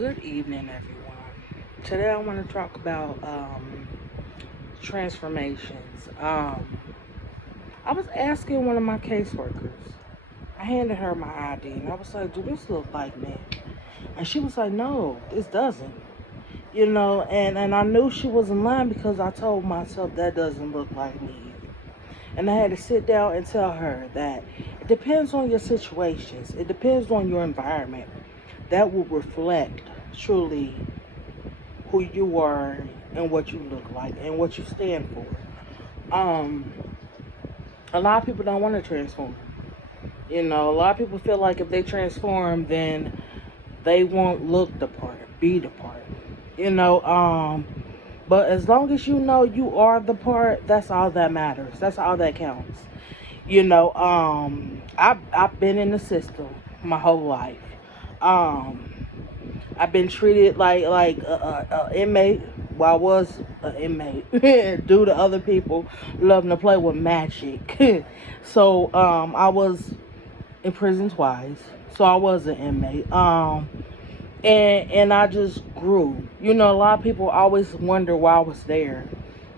Good evening, everyone. Today I want to talk about transformations. I was asking one of my caseworkers. I handed her my ID and I was like, "Do this look like me?" And she was like, "No, this doesn't." And I knew she wasn't lying because I told myself that doesn't look like me. And I had to sit down and tell her that it depends on your situations. It depends on your environment. That will reflect truly who you are and what you look like and what you stand for. A lot of people don't want to transform. A lot of people feel like if they transform, then they won't look the part, be the part. You know, um, but as long as you know you are the part, that's all that matters. That's all that counts. I've been in the system my whole life. Um, I've been treated like a inmate. Well, I was an inmate due to other people loving to play with magic. So I was in prison twice. So I was an inmate. And I just grew. A lot of people always wonder why I was there.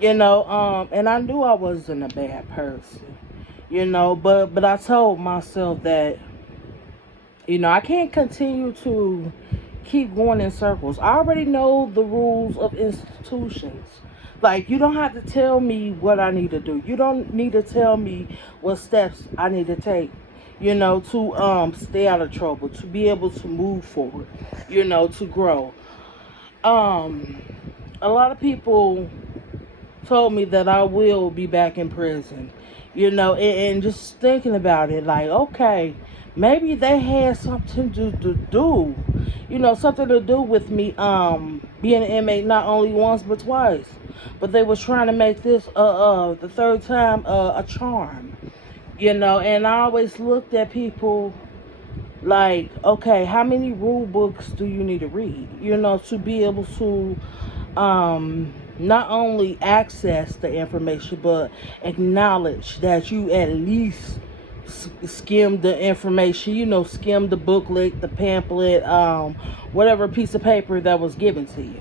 And I knew I wasn't a bad person. But I told myself that I can't continue to keep going in circles. I already know the rules of institutions. Like, you don't have to tell me what I need to do. You don't need to tell me what steps I need to take, to stay out of trouble, to be able to move forward, to grow. Um a lot of people told me that I will be back in prison. And just thinking about it, like, okay, maybe they had something to do, something to do with me being an inmate not only once but twice. But they was trying to make this the third time a charm, and I always looked at people like, okay, how many rule books do you need to read, to be able to not only access the information but acknowledge that you at least skim the information, skim the booklet, the pamphlet, whatever piece of paper that was given to you,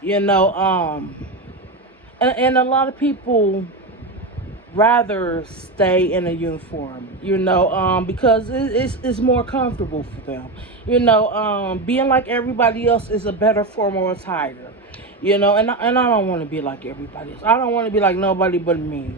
you know um and a lot of people rather stay in a uniform, because it's more comfortable for them. Being like everybody else is a better form of attire. And I don't want to be like everybody else. I don't want to be like nobody but me.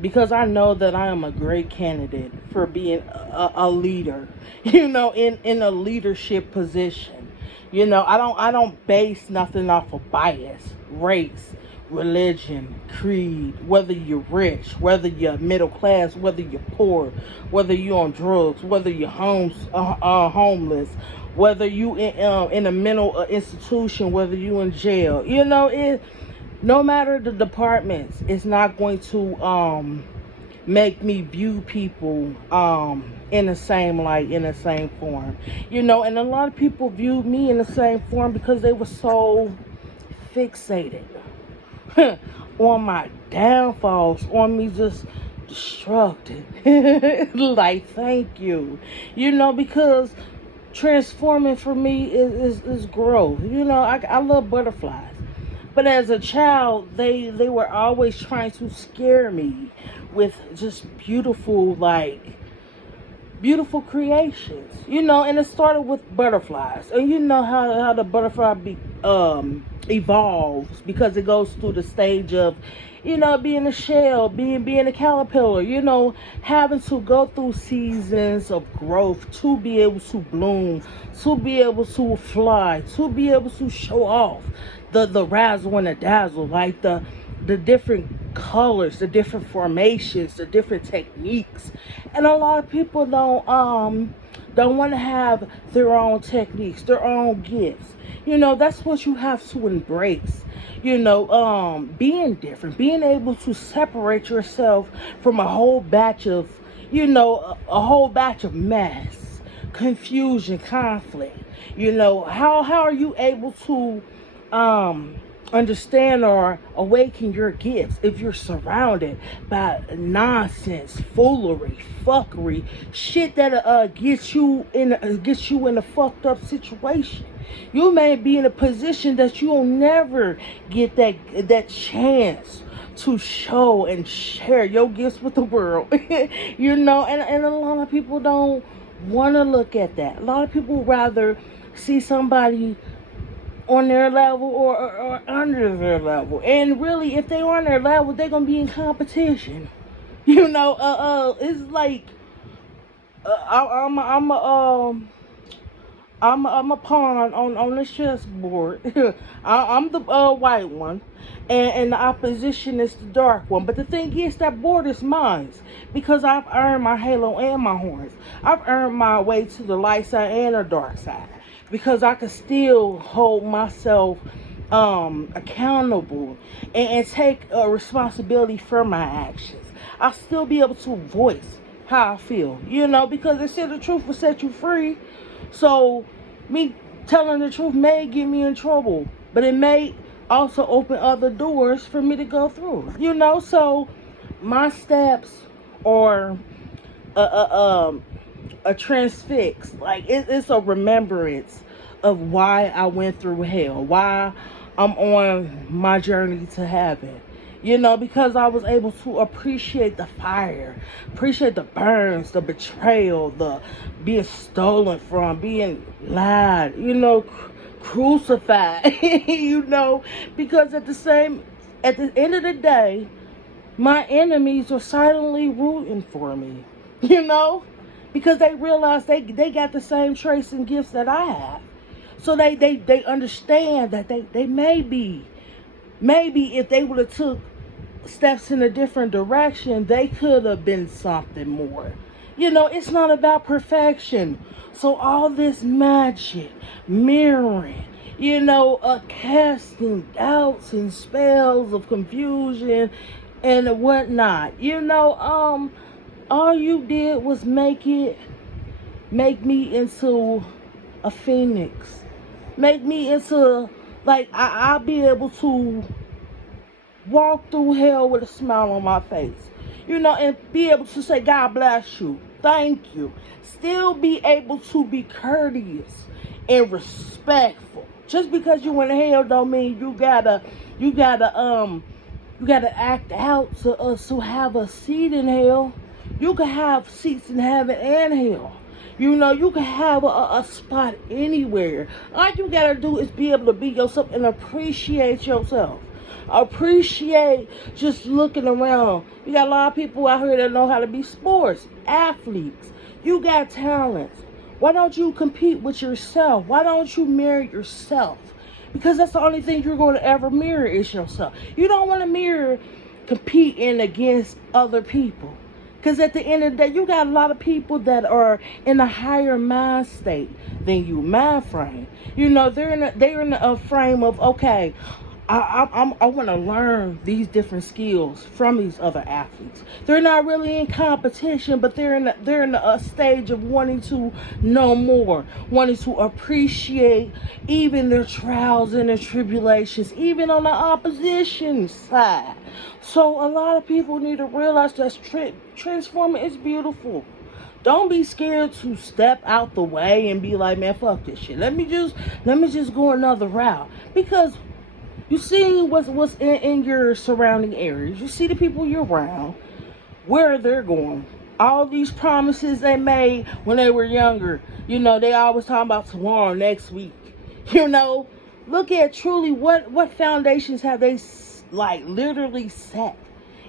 Because I know that I am a great candidate for being a leader, in a leadership position. I don't base nothing off of bias, race, religion, creed, whether you're rich, whether you're middle class, whether you're poor, whether you're on drugs, whether you're homeless, whether you in a mental institution, whether you in jail. No matter the departments, it's not going to make me view people in the same light, in the same form. And a lot of people viewed me in the same form because they were so fixated on my downfalls, on me just destructing. Like, thank you. Because transforming for me is growth. I love butterflies. But as a child, they were always trying to scare me with just beautiful creations, and it started with butterflies. And you know how the butterfly evolves, because it goes through the stage of, being a shell, being a caterpillar, having to go through seasons of growth to be able to bloom, to be able to fly, to be able to show off the razzle and the dazzle, like the different colors, the different formations, the different techniques. And a lot of people don't want to have their own techniques, their own gifts. That's what you have to embrace. Being different, being able to separate yourself from a whole batch of, a whole batch of mess, confusion, conflict. How are you able to understand or awaken your gifts if you're surrounded by nonsense, foolery, fuckery, shit that gets you in a fucked up situation. You may be in a position that you'll never get that chance to show and share your gifts with the world. And a lot of people don't want to look at that. A lot of people rather see somebody on their level or under their level. And really, if they are on their level, they're gonna be in competition. It's like I'm a pawn on the chessboard. I'm the white one, and the opposition is the dark one. But the thing is, that board is mine because I've earned my halo and my horns. I've earned my way to the light side and the dark side because I can still hold myself accountable and take responsibility for my actions. I'll still be able to voice how I feel, because they said the truth will set you free. So me telling the truth may get me in trouble, but it may also open other doors for me to go through, So my steps are a transfix. Like it's a remembrance of why I went through hell, why I'm on my journey to heaven. Because I was able to appreciate the fire, appreciate the burns, the betrayal, the being stolen from, being lied, crucified, because at the end of the day, my enemies are silently rooting for me, because they realize they got the same traits and gifts that I have. So they understand that they maybe if they would have took steps in a different direction, they could have been something more. It's not about perfection. So all this magic, mirroring, casting doubts and spells of confusion and whatnot. All you did was make me into a phoenix. Make me into, like, I'll be able to walk through hell with a smile on my face, and be able to say, God bless you, thank you. Still be able to be courteous and respectful. Just because you in hell don't mean you gotta act out to have a seat in hell. You can have seats in heaven and hell. You can have a spot anywhere. All you gotta do is be able to be yourself and appreciate yourself. Appreciate just looking around. You got a lot of people out here that know how to be sports, athletes. You got talents. Why don't you compete with yourself? Why don't you mirror yourself? Because that's the only thing you're going to ever mirror is yourself. You don't want to mirror competing against other people. Because at the end of the day, you got a lot of people that are in a higher mind state than you, mind frame. They're in a frame of, okay, I want to learn these different skills from these other athletes. They're not really in competition, but they're in a stage of wanting to know more, wanting to appreciate even their trials and their tribulations, even on the opposition side. So a lot of people need to realize that transforming is beautiful. Don't be scared to step out the way and be like, man, fuck this shit. Let me just go another route. Because you see what's in your surrounding areas. You see the people you're around, where they're going. All these promises they made when they were younger. They always talking about tomorrow, next week. Look at truly what foundations have they literally set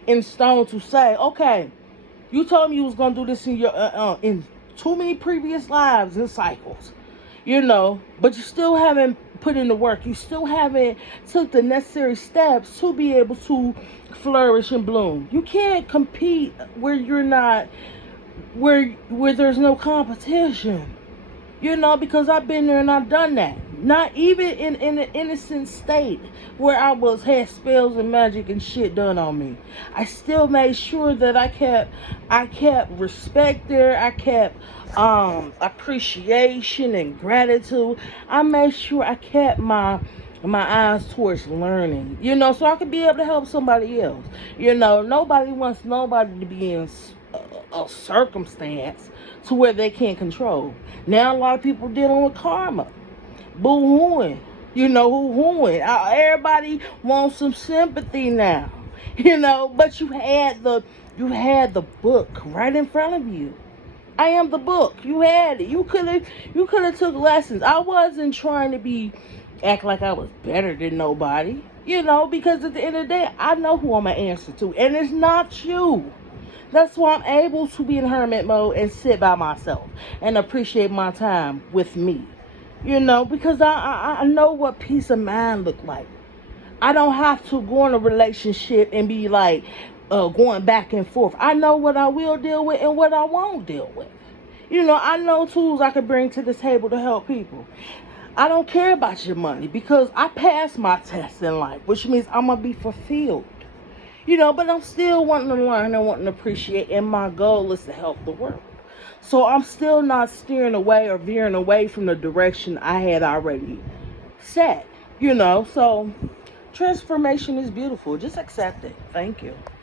in stone to say, okay, you told me you was gonna do this in your in too many previous lives and cycles, but you still haven't put in the work. You still haven't took the necessary steps to be able to flourish and bloom. You can't compete where you're not, where there's no competition. Because I've been there and I've done that. Not even in an innocent state where I had spells and magic and shit done on me. I still made sure that I kept respect there. I kept appreciation and gratitude. I made sure I kept my my eyes towards learning, so I could be able to help somebody else. Nobody wants nobody to be in a circumstance to where they can't control. Now a lot of people dealing with karma, boo-hooing, hoo-hooing. Everybody wants some sympathy now, but you had the book right in front of you. I am the book. You had it. You could have took lessons. I wasn't trying to act like I was better than nobody. Because at the end of the day, I know who I'm gonna answer to, and it's not you. That's why I'm able to be in hermit mode and sit by myself and appreciate my time with me. Because I know what peace of mind look like. I don't have to go in a relationship and be like going back and forth. I know what I will deal with and what I won't deal with. I know tools I can bring to the table to help people. I don't care about your money because I passed my test in life, which means I'm going to be fulfilled. But I'm still wanting to learn and wanting to appreciate, and my goal is to help the world. So I'm still not steering away or veering away from the direction I had already set. So transformation is beautiful. Just accept it. Thank you.